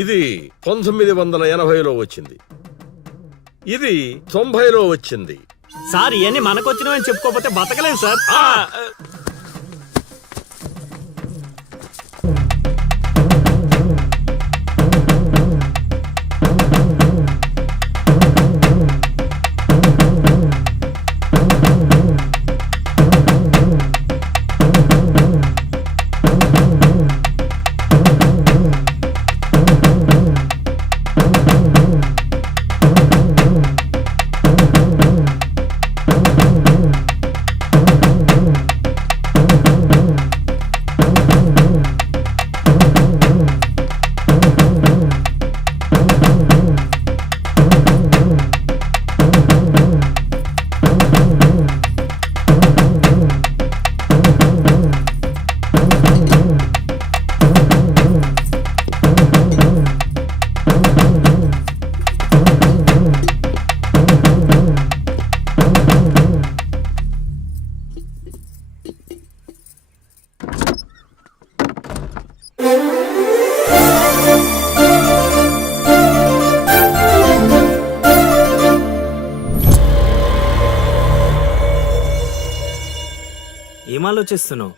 ఇది 1980లో వచ్చింది, ఇది 90లో వచ్చింది. సార్ ఇవన్నీ మనకొచ్చినవని చెప్పుకోకపోతే బతకలేం సార్. ఏం ఆలోచిస్తున్నావు?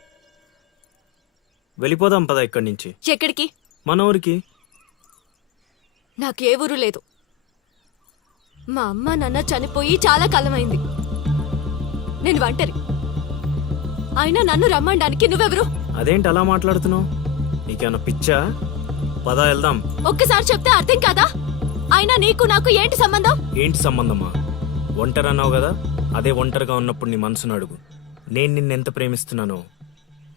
వెళ్ళిపోదాం పద ఇక్కడి నుంచి. ఎక్కడికి? మన ఊరికి. నాకే ఊరు లేదు. మా అమ్మ నాన్న చనిపోయి చాలా కాలమైంది. నేను ఒంటరి. అయినా నన్ను రమ్మడానికి నువ్వెవరు? అదేంటి అలా మాట్లాడుతున్నావు? నీకేమన్నా పిచ్చా? పద వెళ్దాం. ఒక్కసారి చెప్తే అర్థం కాదా? అయినా నీకు నాకు ఏంటి సంబంధం? ఏంటి సంబంధమా? ఒంటరి అన్నావు కదా, అదే ఒంటరిగా ఉన్నప్పుడు నీ మనసును అడుగు. నేను నిన్నెంత ప్రేమిస్తున్నానో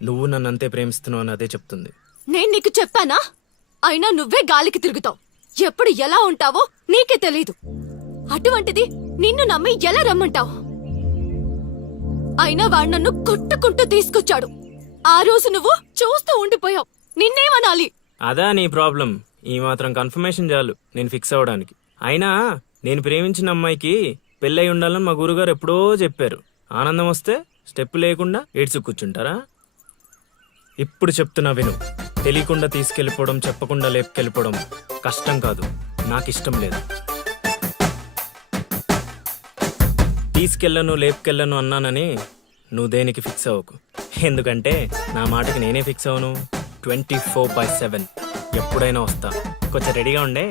నువ్వు నన్ను అంతే ప్రేమిస్తున్నావు అని అదే చెప్తుంది. నేను నీకు చెప్పానా? అయినా నువ్వే గాలికి తిరుగుతావు. ఎప్పుడు ఎలా ఉంటావో నీకే తెలీదు. అటువంటిది నిన్ను నమ్మి ఎలా రమ్మంటావు? అయినా వాడు నన్ను కొట్టుకుంటూ తీసుకొచ్చాడు. ఆ రోజు నువ్వు చూస్తూ ఉండిపోయావు. నిన్నేమనాలి? అదా నీ ప్రాబ్లం? ఈ మాత్రం కన్ఫర్మేషన్ చాలు నేను ఫిక్స్ అవ్వడానికి. అయినా నేను ప్రేమించిన అమ్మాయికి పెళ్ళై ఉండాలని మా గురుగారు ఎప్పుడో చెప్పారు. ఆనందం వస్తే స్టెప్ లేకుండా ఏడ్చు కూర్చుంటారా? ఇప్పుడు చెప్తున్నా విను. తెలియకుండా తీసుకెళ్ళిపోవడం, చెప్పకుండా లేపుకెళ్ళిపోవడం కష్టం కాదు, నాకు ఇష్టం లేదు. తీసుకెళ్ళను లేపుకెళ్ళను అన్నానని నువ్వు దేనికి ఫిక్స్ అవ్వకు. ఎందుకంటే నా మాటకి నేనే ఫిక్స్ అవ్వను. 24/7 ఎప్పుడైనా వస్తా. కొంచెం రెడీగా ఉండే.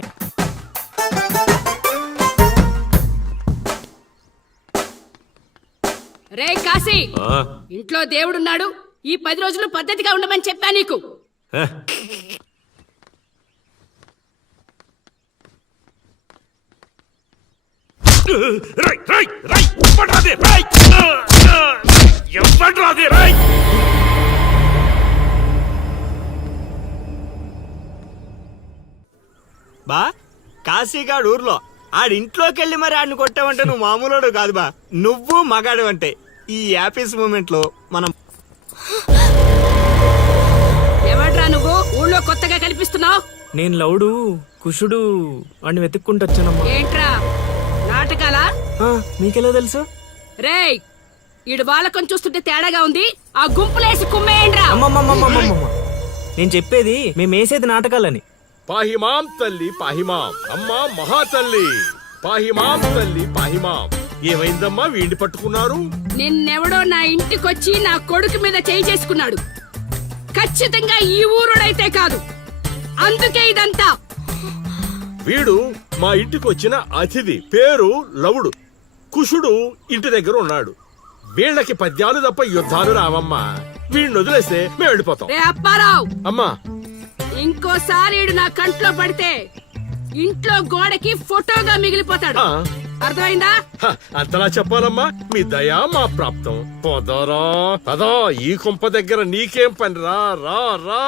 రే కాశీ, ఇంట్లో దేవుడున్నాడు. ఈ 10 రోజులు పద్ధతిగా ఉండమని చెప్పా నీకు. బా కాశీగాడు ఊర్లో ఆడింట్లోకి వెళ్ళి మరి ఆడిని కొట్టావంటే నువ్వు మామూలుడు కాదు బా. నువ్వు మగాడు అంటే ఈ హ్యాపీస్ మూమెంట్ లో మనం. ఎవడ్రా నువ్వు ఊళ్ళో కొత్తగా కనిపిస్తున్నావు? నేను లౌడు కుషుడు వాడిని వెతుక్కుంటూ వచ్చానమ్మా. ఏంట్రా నాటకాలా? మీకెలా తెలుసు? రేయ్, ఈడు బాలకం చూస్తుంటే తేడాగా ఉంది. ఆ గుంపులేసి కుమ్మేయండ్రా. నేను చెప్పేది మేమేసేది నాటకాలని. పాహిమాం తల్లి పాహిమాం, అమ్మా మహాతల్లి పాహిమాం తల్లి పాహిమాం. ఏమైందమ్మా వీడిని పట్టుకున్నారు? నిన్నెవడో నా ఇంటికొచ్చి నా కొడుకు మీద చేయి చేసుకున్నాడు. ఖచ్చితంగా ఈ ఊరుడైతే కాదు, అందుకే ఇదంతా. వీడు మా ఇంటికి వచ్చిన అతిథి, పేరు లవుడు. కుషుడు ఇంటి దగ్గర ఉన్నాడు. వీళ్ళకి పద్యాలు తప్ప యుద్ధాలు రావమ్మా. వీడిని వదిలేస్తే మేము వెళ్ళిపోతాం. రే అప్పారావు, అమ్మా ఇంకోసారి ఈడు నా కంట్లో పడితే ఇంట్లో గోడకి ఫోటోగా మిగిలిపోతాడు. అర్థమైందా? అంతలా చెప్పాలమ్మా. మీ దయా మా ప్రాప్తం. పోదారా పదా, ఈ కుంప దగ్గర నీకేం పని? రా రా రా.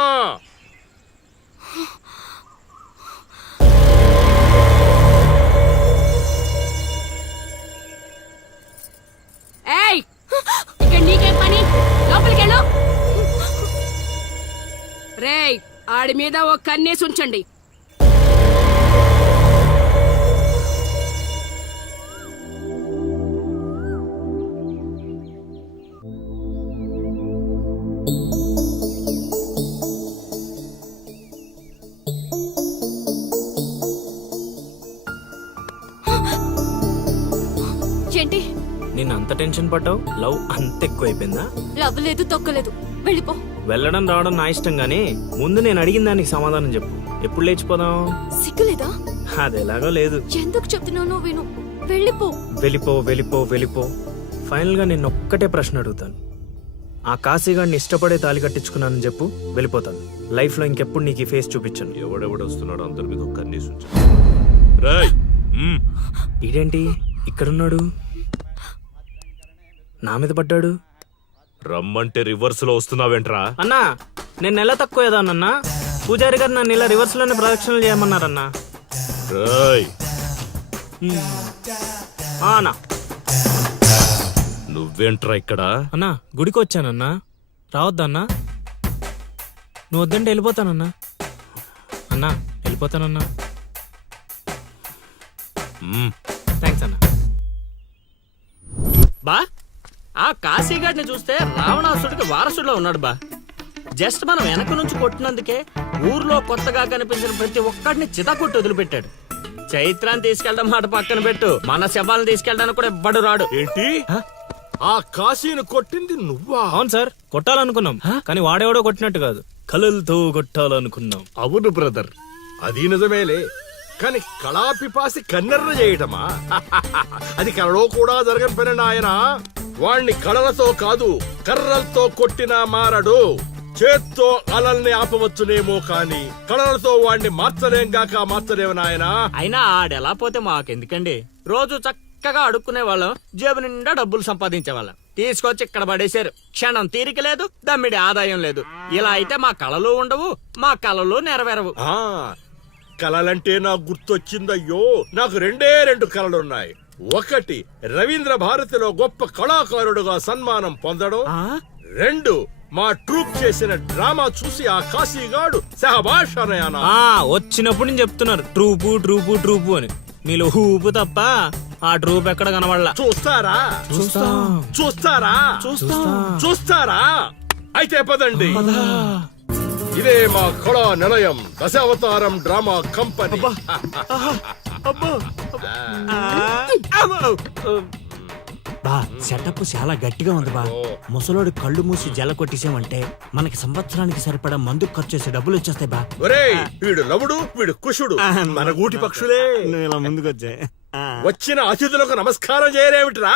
ఏయ్, ఇక్కడ నీకేం పని? లోపలికెళ్ళు. రేయ్, ఆడి మీద ఓ కన్నేసి ఉంచండి. ఏంటి? నేను అంత టెన్షన్ పడ్డావు, లవ్ అంత ఎక్కువైపోయిందా? లవ్ లేదు తొక్కలేదు, వెళ్ళిపో. వెళ్ళడం రావడం నా ఇష్టం గానీ ముందు నేను అడిగిన దానికి సమాధానం చెప్పు. ఎప్పుడు లేచిపోదాం? సిగ్గులేదా? అది ఎలాగో లేదు. ఎందుకు చెప్తున్నావు? విను, వెళ్ళిపో. వెళ్ళిపో వెళ్ళిపో వెళ్ళిపో. ఫైనల్ గా నేను ఒక్కటే ప్రశ్న అడుగుతాను. ఆ కాశీగాడిని ఇష్టపడే తాళి కట్టించుకున్నానని చెప్పు, వెళ్ళిపోతాను. లైఫ్ లో ఇంకెప్పుడు నీకు ఈ ఫేస్ చూపించను. ఎవడెవడొస్తున్నాడు అందరి మీద కన్నీసు. ఇదేంటి ఇక్కడున్నాడు, నా మీద పడ్డాడు? రమ్మంటే రివర్స్ లో వస్తున్నావేంట్రా? అన్నా నేను నెల తక్కువ ఏదానన్నా, పూజారి గారు నన్ను ఇలా రివర్స్ లోనే ప్రదక్షిణలు చేయమన్నారన్నా. రేయ్, అన్నా నువ్వేంట్రా ఇక్కడ? అన్నా గుడికి వచ్చానన్నా, రావద్దన్నా? నువ్వు వద్దంటే వెళ్ళిపోతానన్నా. అన్నా వెళ్ళిపోతానన్నా. థ్యాంక్స్ అన్నా. బా ఆ కాశీగాడిని చూస్తే రావణాసుడికి వారసుడిలో ఉన్నాడు బా. జస్ట్ మనం వెనక నుంచి కొట్టినందుకే ఊర్లో కొత్తగా కనిపించిన ప్రతి ఒక్కడిని చితకొట్టి వదిలిపెట్టాడు. చైత్రాన్ని తీసుకెళ్ళడం మాట పక్కన పెట్టు, మన శవాలను తీసుకెళ్ళడానికి కూడా ఎవ్వడు రాడు. ఏంటి? ఆ కాశీని కొట్టింది నువ్వా? అవును సార్, కొట్టాలనుకున్నాం కానీ వాడెవడో కొట్టినట్టు కాదు, కలలతో కొట్టాలనుకున్నాం. అవును బ్రదర్, అది నిజమేలే. కానీ కళాపిపాసి కన్నెర్ర చేయటమా? అది కళలో కూడా జరగని పని నాయన. వాణ్ణి కళలతో కాదు కర్రలతో కొట్టినా మారడు. చేత్తో అలల్ని ఆపవచ్చునేమో కాని కళలతో వాణ్ణి మార్చలేము నాయనా. అయినా ఆడెలా పోతే మాకెందుకండి? రోజు చక్కగా అడుక్కునే వాళ్ళం, జేబు నిండా డబ్బులు సంపాదించే వాళ్ళం. తీసుకొచ్చి ఇక్కడ పడేశారు. క్షణం తీరిక లేదు, దమ్మిడి ఆదాయం లేదు. ఇలా అయితే మా కళలు ఉండవు, మా కళలు నెరవేరవు. ఆ కళలంటే నాకు గుర్తొచ్చిందయ్యో. నాకు రెండు కళలున్నాయి. ఒకటి, రవీంద్ర భారతిలో గొప్ప కళాకారుడుగా సన్మానం పొందడం. 2, మా ట్రూప్ చేసిన డ్రామా చూసి ఆ కాశీగాడు సహబాష్ అనయానా. వచ్చినప్పుడు నేను చెప్తున్నారు ట్రూపు ట్రూపు ట్రూపు అని. మీలో ఊపు తప్ప ఆ ట్రూప్ ఎక్కడ కనబడలా. చూస్తారా? చూస్తారా? అయితే పదండి. ఇదే మా కళా నిలయం, దశావతారం డ్రామా కంపెనీ. బా సెటప్ చాలా గట్టిగా ఉంది బా. ముసలోడు కళ్ళు మూసి జల కొట్టేసామంటే మనకి సంవత్సరానికి సరిపడా మందు ఖర్చు చేసే డబ్బులు వచ్చేస్తాయి బా. ఒరేయ్, వీడు లవుడు, వీడు కుషుడు, మన గూటి పక్షులే. ఇలా ముందుకు వచ్చే వచ్చిన అతిథులకు నమస్కారం చేయలేమిట్రా?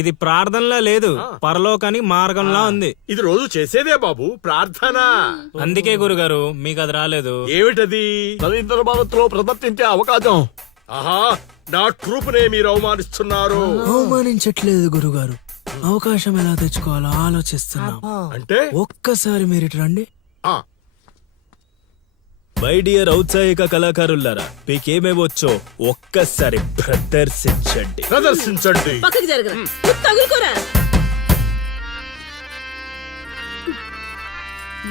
ఇది ప్రార్థనలా లేదు, పరలోకానికి మార్గంలా ఉంది. ఇది రోజు చేసేదే బాబు, ప్రార్థన. అందుకే గురుగారు మీకు అది రాలేదు. ఏమిటది? రవీంద్ర భారత్లో ప్రదర్శించే అవకాశం. ఆహా, నా ట్రూప్ నే మీరు అవమానిస్తున్నారు. అవమానించట్లేదు గురుగారు, అవకాశం ఎలా తెచ్చుకోవాలో ఆలోచిస్తున్నాం. అంటే ఒక్కసారి మీరు ఇటు రండి. ఆ, మై డియర్ ఔత్సాహిక కళాకారులారా, మీకేమేమొచ్చో ఒక్కసారి ప్రదర్శించండి. ప్రదర్శించండి. పక్కకి జరగరా, తగులుకోరా.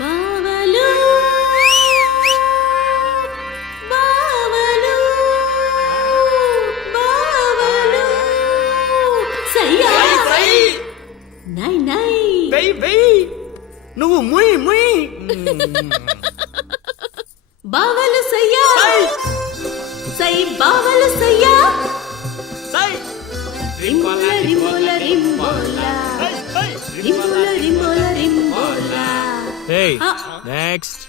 బావలు బావలు బావలు సయ్యా నై నై నువ్వు ముయ్ ముయ్ బావలు సయ్యా సై బావలు సయ్యా రింబోల రింబోల రింబోల రింబోల రింబోల రింబోల. Hey, next.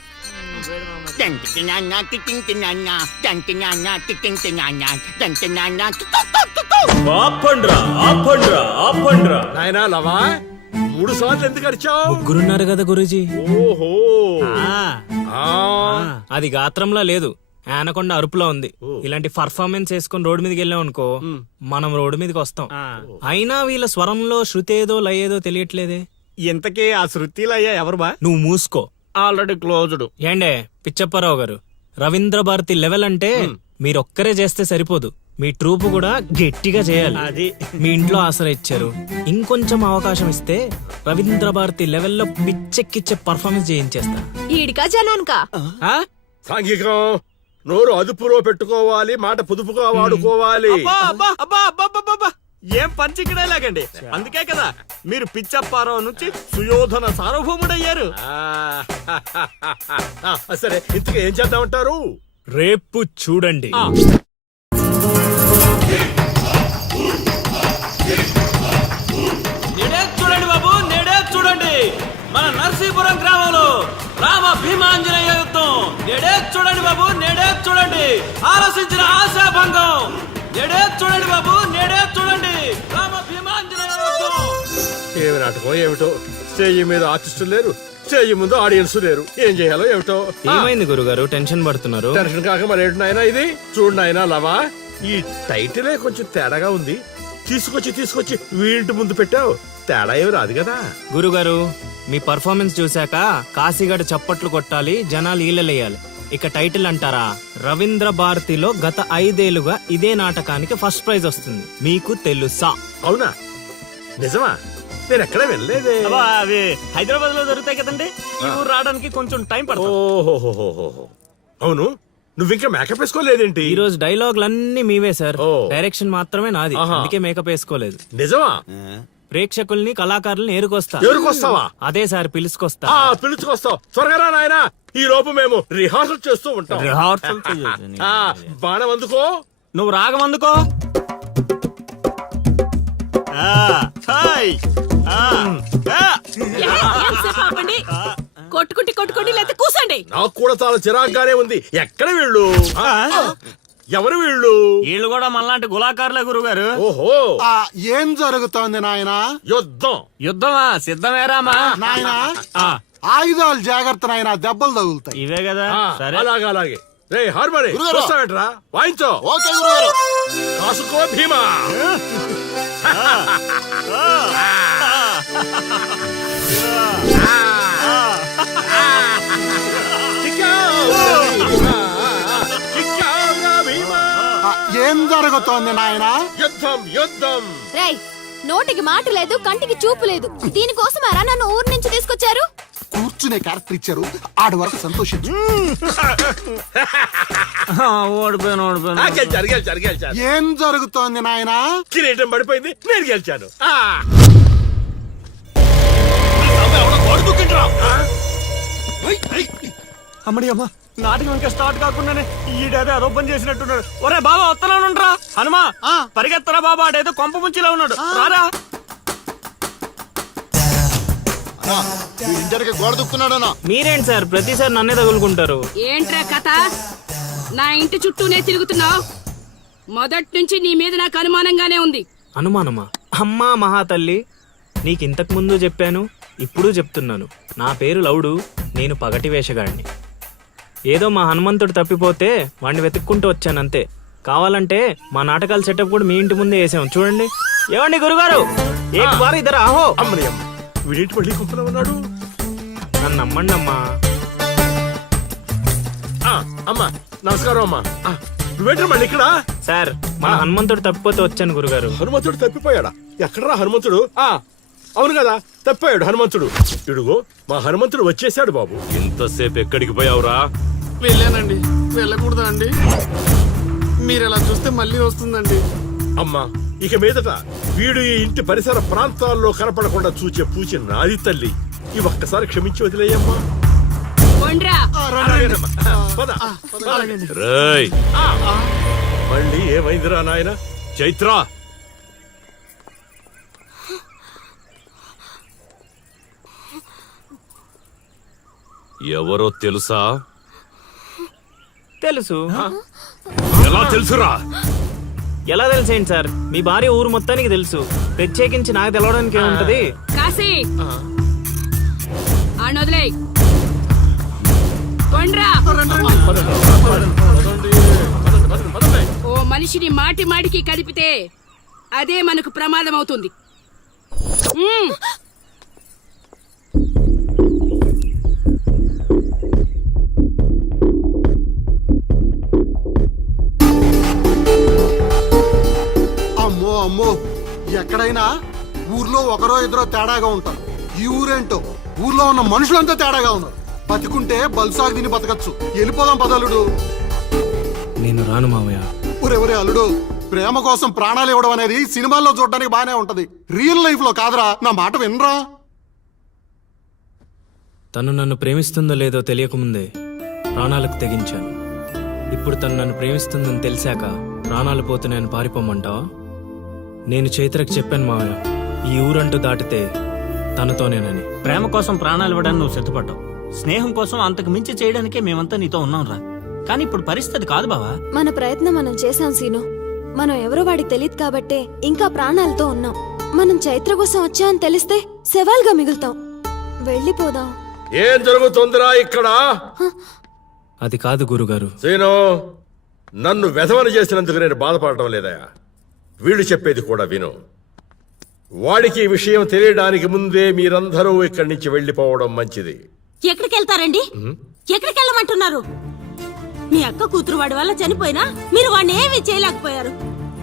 ఆపండ్రా, ఆపండ్రా, ఆపండ్రా. నాయనా లవా, 3 సార్లు ఎందుకు అరిచావు? ముగ్గురున్నారు కదా గురూజీ. ఓహో, ఆ, అది గాత్రంలా లేదు, ఆనకొండ అరుపులో ఉంది. ఇలాంటి పర్ఫార్మెన్స్ వేసుకుని రోడ్డు మీదకి వెళ్ళాం అనుకో, మనం రోడ్డు మీదకి వస్తాం. అయినా వీళ్ళ స్వరంలో శృతి ఏదో లయ ఏదో తెలియట్లేదే. ఇంతకీ ఆ శృతిలో అయ్యా ఎవరు బా? నువ్వు మూసుకో. Already closed. ఏండే పిచ్చప్పారావు గారు, రవీంద్ర భారతి లెవెల్ అంటే మీరొక్కరే చేస్తే సరిపోదు, మీ ట్రూప్ కూడా గట్టిగా చేయాలి. అది మీ ఇంట్లో ఆసరా ఇచ్చారు, ఇంకొంచెం అవకాశం ఇస్తే రవీంద్ర భారతి లెవెల్లో పిచ్చెక్కిచ్చే పర్ఫార్మెన్స్ చేయించేస్తా. ఈడికా జనానికా? సాంఘికం. నోరు అదుపులో పెట్టుకోవాలి, మాట పొదుపుగా వాడుకోవాలి. ఏం పంచికడే లాగండి. అందుకే కదా మీరు పిచ్చప్పారావు నుంచి సుయోధన సార్వభౌముడయ్యారు. సరే ఇంతకు ఏం చేద్దామంటారు? రేపు చూడండి. నేడే చూడండి బాబు, నేడే చూడండి. మన నర్సీపురం గ్రామంలో రామ భీమాంజనేయ యుద్ధం. నేడే చూడండి బాబు, నేడే చూడండి. ఆలోచించిన ఆశాభంగం. నేడే చూడండి బాబు, నేడే చూడండి. రామ భీమాంజనేయ యుద్ధం. ఏమి నాటకం ఏమిటో, స్టేజ్ మీద ఆర్టిస్టులు లేరు, స్టేజ్ ముందు ఆడియన్స్ లేరు. ఏం చేయాలో ఏమిటో. ఏమైంది గురుగారు, టెన్షన్ పడుతున్నారు? టెన్షన్ కాక మరేంటి నాయనా ఇది? చూడు నాయనా లవా, ఈ టైటిలే కొంచెం తేడాగా ఉంది. తీసుకొచ్చి వీంటి ముందు పెట్టావు. తేడా ఏమి రాదు కదా. గురుగారు, మీ పర్ఫార్మెన్స్ చూశాక కాశీగడ చప్పట్లు కొట్టాలి, జనాలు ఈలలేయాలి. ఇక టైటిల్ అంటారా? రవీంద్ర భారతిలో గత 5 ఏళ్లుగా ఇదే నాటకానికి ఫస్ట్ ప్రైజ్ వస్తుంది. మీకు తెలుసా? అవునా? నిజమా? నేను ఎక్కడ వెళ్ళలేదే. అబ్బా, అవి హైదరాబాద్ లో దొరుకుతాయి కదండి. ఈ ఊరు రావడానికి కొంచెం టైం పడుతుంది. ఓహోహోహోహో. అవును, నువ్వు ఇంకా మేకప్ వేసుకోలేదేంటి? ఈ రోజు డైలాగులన్నీ మీవే సార్, ఓ. డైరెక్షన్ మాత్రమే నాది. ఆహా. అందుకే మేకప్ వేసుకోలేదు. నిజమా? ప్రేక్షకుల్ని కళాకారుల్ని ఏరుకొస్తా. ఎవరికొస్తావా? అదే సార్, పిలుచుకొస్తా. పిలుచుకొస్తావు. త్వరగా రా నాయనా, ఈ లోపు మేము రిహార్సల్ చేస్తూ ఉంటాం. రిహార్సల్ ఆ, బాణం అందుకో. నువ్వు రాగం అందుకో. ఆపండి, కొట్టుకుంటే లేకపోతే కూసండి. నాకు కూడా చాలా చిరాగ్గానే ఉంది. ఎక్కడ వీళ్ళు? ఎవరు వీళ్ళు? వీళ్ళు కూడా మనలాంటి గులాకారులే గురుగారు. ఓహో, ఏం జరుగుతోంది నాయనా? యుద్ధం. యుద్ధమా? సిద్ధమేరామా? నాయనా ఆ, ఆయుధాలు జాగ్రత్త నాయనా, దెబ్బలు తగులుతాయి. ఇవే కదా. ఆ, సరే, అలాగే రే హార్మోని గురుగారు. వస్తావేంట్రా? వాయించో. ఓకే గురుగారు. కాసుకో భీమా. ఏం జరుగుతోంది నాయనా? యుద్ధం. రేయ్, నోటికి మాట లేదు, కంటికి చూపు లేదు. దీనికోసమారా నన్ను ఊరు నుంచి తీసుకొచ్చారు? కూర్చునే క్యారెక్టర్ ఇచ్చారు, ఆడి వరకు సంతోషించు. ఓడిపోయాను. గెలిచారు. ఏం జరుగుతోంది నాయనా? కిరీటం పడిపోయింది, నేను గెలిచాను. అమ్మడి అమ్మ, నాటకం ఇంకా స్టార్ట్ కాకుండానే ఈడేదో అదో పని చేసినట్టున్నాడు. ఒరే బాబా, వస్తున్నానుండ్రా. హనుమా, పరిగెత్తరా బాబా, ఆడేదో కొంప ముంచిలా ఉన్నాడు. రారా. ఇంటర్కి గోడ దుక్కున్నాడనా? మీరేంటి సార్ ప్రతిసారి నన్నే తగులుకుంటారు? ఏంట్రా కథ? నా ఇంటి చుట్టూనే తిరుగుతున్నావు. మొదటి నుంచి నీ మీద నాకు అనుమానంగానే ఉంది. అనుమానమా? అమ్మా మహాతల్లి, నీకింతకు ముందు చెప్పాను, ఇప్పుడు చెప్తున్నాను. నా పేరు లవుడు, నేను పగటి వేషగాడిని. ఏదో మా హనుమంతుడు తప్పిపోతే వాడిని వెతుక్కుంటూ వచ్చానంతే. కావాలంటే మా నాటకాల సెటప్ కూడా మీ ఇంటి ముందే వేసాం, చూడండి. ఏమండి గురుగారు, ఏక్ బార్ ఇద్దరు ఆహో. అమ్మని అమ్మ, వీడేంటి మళ్ళీ కుప్పలో ఉన్నాడు? నన్ను నమ్మండి అమ్మా. అమ్మా నమస్కారం అమ్మా. నువ్వేంటి మళ్ళీ ఇక్కడ? సార్, మన హనుమంతుడు తప్పిపోతే వచ్చాను గురుగారు. హనుమంతుడు తప్పిపోయాడా? ఎక్కడరా హనుమంతుడు? అవును కదా, తప్పిపోయాడు హనుమంతుడు. ఇడుగో మా హనుమంతుడు వచ్చేసాడు బాబు. ఇంతసేపు ఎక్కడికి పోయావురా? వెళ్ళానండి. వెళ్ళకూడదా అండి? మీరు ఎలా చూస్తే మళ్ళీ వస్తుందండి. అమ్మా, ఇక మీదట వీడు ఈ ఇంటి పరిసర ప్రాంతాల్లో కనపడకుండా చూచే పూచి నాది తల్లి. ఈ ఒక్కసారి క్షమించి వదిలేయమ్మా. కొండ్రా. అలాగేనమ్మా. పద. రేయ్, మళ్ళీ ఏమైందిరా నాయన? చైత్ర, ఎవరో తెలుసా? తెలుసు. ఎలా తెలుసురా? ఎలా తెలిసేంటి సార్, మీ భార్య ఊరు మొత్తానికి తెలుసు. ప్రత్యేకించి నాకు తెలవడానికి ఏముంటది? కాశీ, వదిలే. కొండ్రా. ఓ మనిషిని మాటి మాటికి కదిపితే అదే మనకు ప్రమాదం అవుతుంది. అమ్మో అమ్మో, ఎక్కడైనా ఊర్లో ఒకరో ఇద్దరో తేడాగా ఉంటారు. ఈ ఊరేంటో ఊర్లో ఉన్న మనుషులంతా తేడాగా ఉన్నారు. బతికుంటే బల్సాగు తిని బతకచ్చు. వెళ్ళిపోదాం పదలుడు. నేను రాను మావయ్య. ఒరే అల్లుడు, ప్రేమ కోసం ప్రాణాలు ఇవ్వడం అనేది సినిమాల్లో చూడడానికి బానే ఉంటది, రియల్ లైఫ్ లో కాదురా. నా మాట వినరా? తను నన్ను ప్రేమిస్తుందో లేదో తెలియకముందే ప్రాణాలకు తెగించాను. ఇప్పుడు తను నన్ను ప్రేమిస్తుందని తెలిసాక ప్రాణాలు పోతున్నాయని పారిపోమంటావా? నేను చైత్రకు చెప్పాను మావయ్య, ఈ ఊరంటూ దాటితే తనతోనేనని. ప్రేమ కోసం ప్రాణాలు ఇవ్వడానికి నువ్వు సిద్ధపడ్డావు. స్నేహం కోసం అంతకు మించి చేయడానికే మేమంతా నీతో ఉన్నాం రా. కానీ ఇప్పుడు పరిస్థితి కాదు బావా. మన ప్రయత్నం మనం చేశాం సీను. మనం ఎవరో వాడికి తెలియదు కాబట్టే ఇంకా ప్రాణాలతో ఉన్నాం. మనం చైత్ర కోసం వచ్చామని తెలిస్తే శవాల్గా మిగులుతాం. వెళ్ళిపోదాం. ఏం జరుగుతుందిరా ఇక్కడ? అది కాదు గురుగారు. సీను, నన్ను వెధవని చేసినందుకు నేను బాధపడటం లేదా? వీళ్ళు చెప్పేది కూడా విను. వాడికి ఈ విషయం తెలియడానికి ముందే మీరందరూ ఇక్కడి నుంచి వెళ్ళిపోవడం మంచిది. ఎక్కడికి వెళ్తారండి? ఎక్కడికి వెళ్ళమంటున్నారు? మీ అక్క కూతురు వాడి వల్ల చనిపోయినా మీరు వాడిని ఏమీ చేయలేకపోయారు.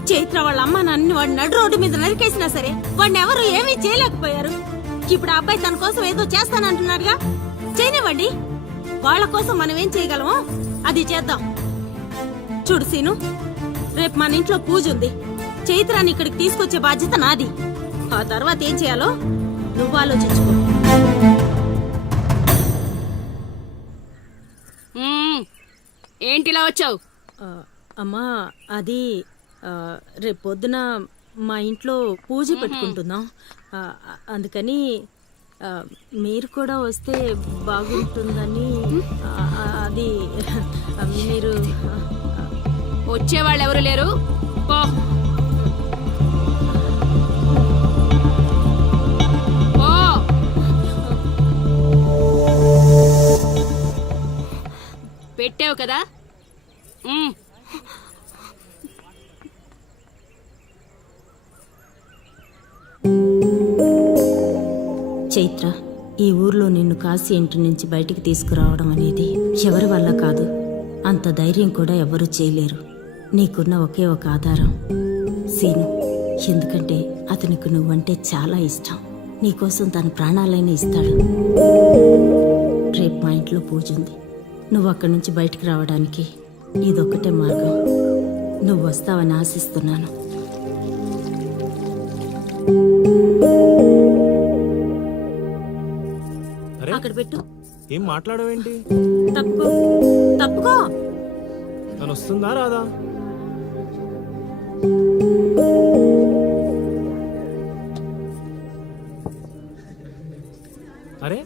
చైత్ర వాళ్ళ అమ్మ నాన్నని వాడి నడు రోడ్డు మీద నరికేసినా సరే వాడిని ఎవరు ఏమీ చేయలేకపోయారు. ఇప్పుడు ఆ అబ్బాయి తన కోసం ఏదో చేస్తానంటున్నాడుగా, చేయనివ్వండి. వాళ్ళ కోసం మనం ఏం చేయగలమో అది చేద్దాం. చూడు సీను, రేపు మన ఇంట్లో పూజ ఉంది. చైత్రాన్ని ఇక్కడికి తీసుకొచ్చే బాధ్యత నాది. ఆ తర్వాత ఏం చేయాలో నువ్వు ఆలోచించుకో. ఏంటిలా వచ్చావు? అమ్మా, అది రేపు పొద్దున మా ఇంట్లో పూజ పెట్టుకుంటున్నాం. అందుకని మీరు కూడా వస్తే బాగుంటుందని. అది మీరు వచ్చేవాళ్ళు ఎవరు లేరు, పో. పో. పెట్టావు కదా. చైత్ర, ఈ ఊర్లో నిన్ను కాశీ ఇంటి నుంచి బయటికి తీసుకురావడం అనేది ఎవరి వల్ల కాదు. అంత ధైర్యం కూడా ఎవరూ చేయలేరు. నీకున్న ఒకే ఒక ఆధారం సీను. ఎందుకంటే అతనికి నువ్వంటే చాలా ఇష్టం. నీకోసం తన ప్రాణాలైనా ఇస్తాడు. రేపు మా ఇంట్లో పూజ ఉంది. నువ్వు అక్కడి నుంచి బయటికి రావడానికి ఇదొక్కటే మార్గం. నువ్వు వస్తావని ఆశిస్తున్నాను. అక్కడ పెట్టు. ఏం మాట్లాడవేంటి? తప్పుకో, తప్పుకో. తను వస్తుందా రాదా? అరే